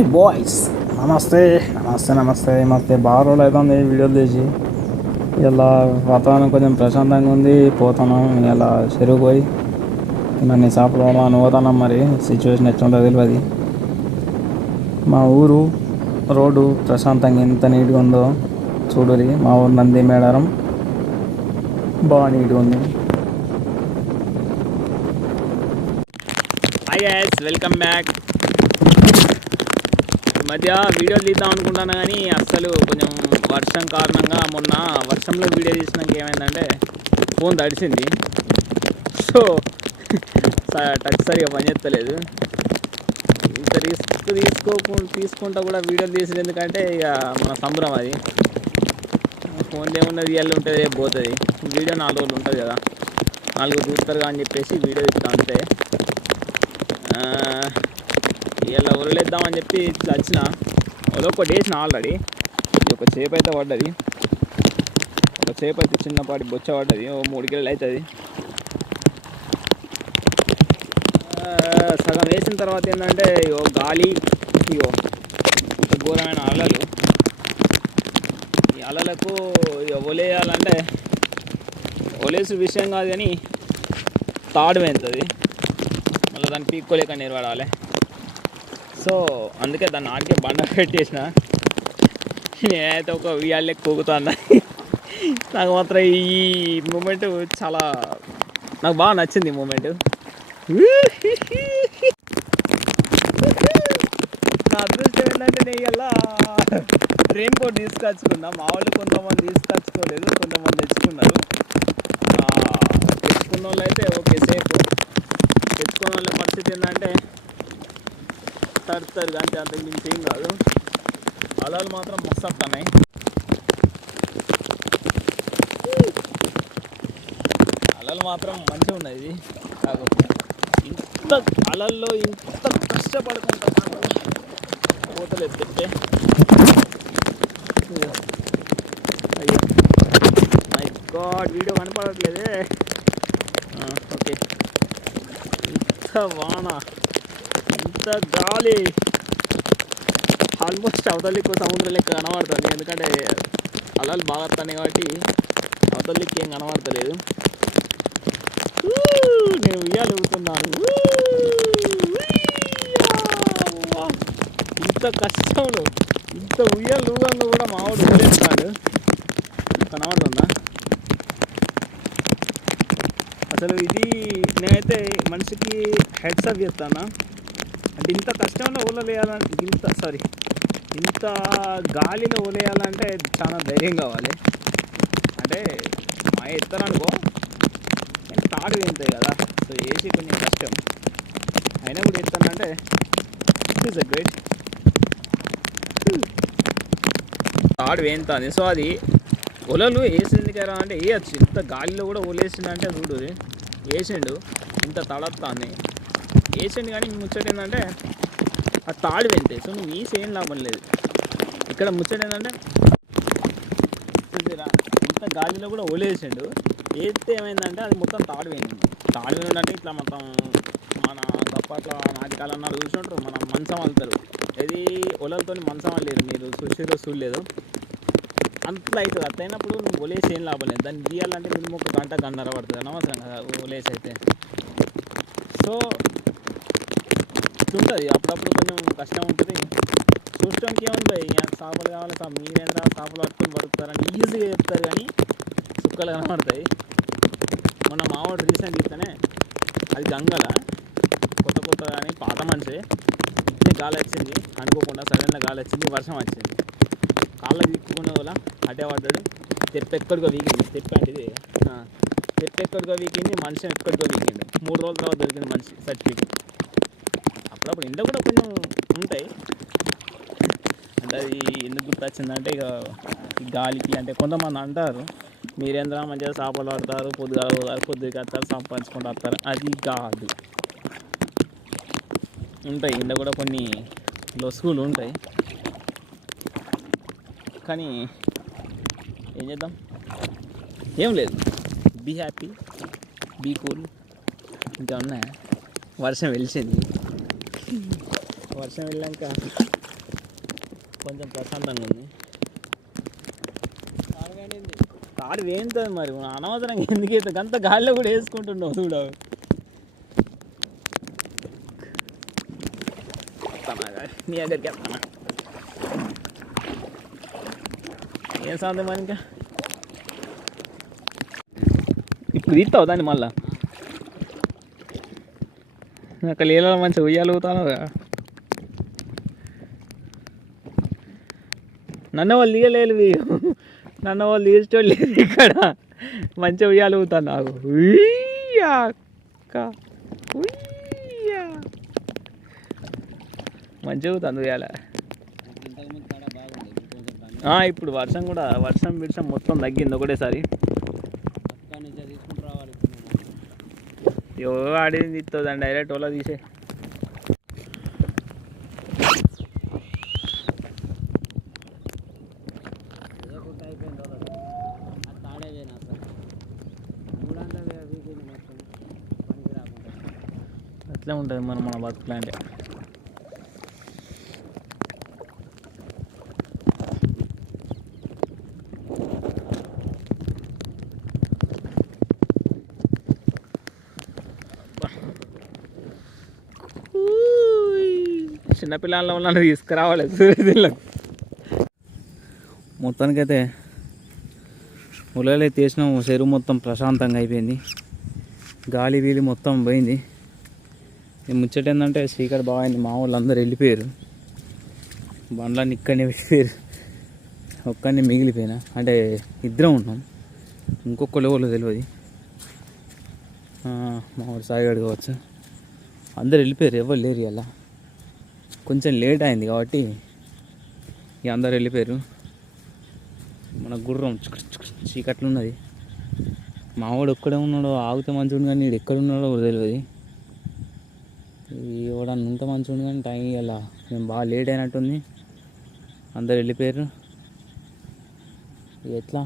Boys నమస్తే నమస్తే నమస్తే నమస్తే. బాగా రోజులు అవుతుంది వీడియోలు తీసి. ఇలా వాతావరణం కొంచెం ప్రశాంతంగా ఉంది పోతున్నాం ఇలా చెరువు పోయి. నన్ను చేపలు అని పోతున్నాం మరి సిచ్యువేషన్ ఎట్లుంటుందో తెలియదు మా ఊరు రోడ్డు ప్రశాంతంగా ఎంత నీట్గా ఉందో చూడురి. మా ఊరు నంది మేడారం బాగా నీట్గా ఉంది. హాయ్ గైస్ వెల్కమ్ బ్యాక్ మధ్య వీడియోలు తీద్దాం అనుకుంటాను కానీ అస్సలు కొంచెం వర్షం కారణంగా మొన్న వర్షంలో వీడియో తీసినాక ఏమైందంటే ఫోన్ తడిసింది. సో టచ్ సరిగా పనిచేస్తలేదు ఇంత రిస్క్ తీసుకోకు తీసుకుంటా కూడా వీడియోలు తీసేది ఎందుకంటే ఇక మన సంబరం అది. ఫోన్ ఏమున్నది రియల్ ఉంటుంది పోతుంది. వీడియో నాలుగు రోజులు ఉంటుంది కదా. నాలుగు చూస్తారు అని చెప్పేసి వీడియో ఇస్తా అంతే. ఇలా వదిలేద్దామని చెప్పి ఇట్లా వచ్చిన ఒకటి వేసిన ఆల్రెడీ ఒక చేప అయితే పడ్డది. ఒక చేప అయితే చిన్నపాటి బొచ్చ పడ్డది. ఓ మూడు కిలోలు అవుతుంది. సగం వేసిన తర్వాత ఏంటంటే ఇగో గాలి ఇగో ఇంత ఘోరమైన అలలు. ఈ అలలకు ఒలేయాలంటే ఒలేసు విషయం కాదు కానీ తాడు వెళ్తుంది మళ్ళీ దాన్ని పీక్కోలేక నిలబడాలి. సో అందుకే దాన్ని ఆడికే బండ పెట్టేసిన. నేనైతే ఒక ఉయ్యాలే కూగుతాను నాకు మాత్రం ఈ మూమెంట్ చాలా నాకు బాగా నచ్చింది ఈ మూమెంట్. నా అదృష్టం ఏంటంటే నేను ఇలా రెయిన్ కోట్ తీసుకొచ్చుకున్నా. మా వాళ్ళు కొంతమంది తీసుకొచ్చుకోలేదు కొంతమంది తెచ్చుకున్నారు. తెచ్చుకున్న వాళ్ళు అయితే ఓకే సేఫ్ తెచ్చుకున్న వాళ్ళ పరిస్థితి ఏంటంటే అంత కానీ మించి ఏం కాదు. అలలు మాత్రం మస్తు వస్తున్నాయి. అలలు మాత్రం మంచిగా ఉన్నాయి ఇది. కాదు. ఇంత అలల్లో ఇంత కష్టపడుకుంటా పోతలేదు ఎత్తితే. అయ్యో మై గాడ్ వీడియో కనపడట్లేదే. ఓకే. ఇంత వాన. ఇంత గాలి. ఆల్మోస్ట్ అవతలికి సముద్రం లెక్క కనబడుతుంది. ఎందుకంటే అలలు బాగా వస్తాయి కాబట్టి అవతలికి ఏం కనబడతలేదు. నేను ఉయ్యాలు ఊగుతున్నాను. ఇంత కష్టంలో ఇంత ఉయ్యాలు ఊగంలో కూడా మావాడు ఊరేస్తాడు కనబడుతుందా? అసలు ఇది నేనైతే మనిషికి హెడ్స్ అప్ చేస్తానా? అంటే ఇంత కష్టంలో ఊళ్ళేయాలంటే ఇంత సారీ ఇంత గాలిలో ఊలేయాలంటే చాలా ధైర్యం కావాలి. అంటే మా ఎత్తారనుకో నేను తాడు వేంతాయి కదా సో వేసి కొంచెం కష్టం. అయినా కూడా ఎత్తానంటే ఇస్ అ గ్రేట్ తాడు వేంతాను సో అది ఒలలు వేసింది కదా అంటే వేయచ్చు ఇంత గాలిలో కూడా ఒలేసిందంటే చూడు వేసిండు ఇంత తడత్తాన్ని వేసిండు కానీ ముచ్చట ఏంటంటే ఆ తాడు వెంతే సో నువ్వు వేసి ఏం లాభం లేదు. ఇక్కడ ముచ్చట ఏంటంటే ఇంత గాలిలో కూడా ఒలేసిండు. వేస్తే ఏమైందంటే అది మొత్తం తాడు పోయింది తాడు వేయండి అంటే ఇట్లా మొత్తం మన గప్పట్ల నాటకాలు అన్నారు చూసినట్టు మన మంచం వెళ్తారు ఇది ఒలలతో మంచం వెళ్ళలేరు మీరు చూసిరో చూడలేదు. అంతలా అవుతుంది. అట్లా అయినప్పుడు నువ్వు ఒలేసి ఏం లాభం లేదు. దాన్ని తీయాలంటే మినిమం ఒక గంట గంటన్నర పడుతుంది అనవసరం కదా ఒలేసి అయితే. సో ఉంటుంది అప్పుడప్పుడు కొంచెం కష్టం ఉంటుంది. చూడటానికి ఇక చేపలు కావాలి మీరేంద్రా చేపలు పట్టుకొని బతుకుతారని ఈజీగా చెప్తారు కానీ చుక్కలు కనబడతాయి. మొన్న మావాడు రీసెంట్ ఇస్తేనే అది గంగల. కొత్త కొత్త కానీ పాత మనిషి. ఇట్లే గాలి వచ్చింది. అనుకోకుండా సడన్గా గాలి వచ్చింది వర్షం వచ్చింది. కాళ్ళకి తిక్కుకునే వల్ల అటే పడ్డాడు. తెప్ప ఎక్కడికో వీకింది తెప్ప అంటే ఇది. తెప్ప ఎక్కడికో వీకింది మనిషి ఎక్కడికో వీకింది మూడు రోజుల తర్వాత దొరికింది మనిషి సర్టిఫికేట్. అప్పుడు ఎండ కూడా కొంచెం ఉంటాయి. అంటే అది ఎందుకు గుర్తొచ్చిందంటే ఇక గాలికి అంటే కొంతమంది అంటారు మీరేంద్ర మంచిగా చేపలు పడతారు పొద్దుగా పోతారు పొద్దుగా వస్తారు సంపాదించుకుంటూ వస్తారు. అది కాదు. ఉంటాయి. ఇంట్లో కూడా కొన్ని లొసుగులు ఉంటాయి. కానీ ఏం చేద్దాం? ఏం లేదు. బీ హ్యాపీ బీ కూల్ ఇంకా ఉన్నాయా. వర్షం వెలిసింది. వర్షం వెళ్ళాక కొంచెం ప్రశాంతంగా ఉంది. కాడు వేయింతుంది మరి అనవసరంగా ఎందుకు అవుతుంది అంత గాలిలో కూడా వేసుకుంటున్నావు చూడ నీ దగ్గరికి వెళ్తానా ఏం సాధ్యం మరి ఇంకా? ఇప్పుడు తీస్తావు దాన్ని మళ్ళా? అక్కడ నీళ్ళలో మంచిగా ఉయ్యాలుగుతాను నన్ను వాళ్ళు తీయలేదు. నన్ను వాళ్ళు తీసేటోళ్ళు లేదు ఇక్కడ. మంచిగా ఉయ్యాలుగుతాను నాకు. ఉయ్యా మంచిగా ఊగుతాను ఉయ్యాల. ఇప్పుడు వర్షం కూడా వర్షం బిడ్సం మొత్తం తగ్గింది ఒకటేసారి. ఎవరు ఆడింది ఇస్తుందండి డైరెక్ట్ ఓలా తీసే అట్లే ఉంటుంది మనం మన బతుకులు అంటే చిన్నపిల్లల వల్ల తీసుకురావాలి సూర్యదిల్లకు మొత్తానికైతే ఉలలు తీసినాం చెరువు మొత్తం ప్రశాంతంగా అయిపోయింది. గాలి వీలి మొత్తం పోయింది. ముచ్చట ఏంటంటే చీకటి బాగా అయింది మా వాళ్ళందరూ వెళ్ళిపోయారు. బండ్లన్నీ ఇక్కడనే వెళ్ళిపోయారు ఒక్కడిని మిగిలిపోయినా. అంటే ఇద్దరం ఉన్నాం. ఇంకొకరు వాళ్ళు తెలియదు మా వాడు సాయిగాడు కావచ్చు. అందరు వెళ్ళిపోయారు ఎవరు లేరు ఇలా కొంచెం లేట్ అయింది కాబట్టి ఇక అందరు వెళ్ళిపోయారు. మన గుర్రం చీకట్లు ఉన్నది. మావాడు ఒక్కడే ఉన్నాడో ఆగితే మంచిగా కానీ వీడు ఎక్కడ ఉన్నాడో తెలియదు. ఎవడన్నా ఉంటే మంచిగా కానీ టైం ఇలా మేము బాగా లేట్ అయినట్టుంది. అందరు వెళ్ళిపోయారు. ఇక ఎట్లా?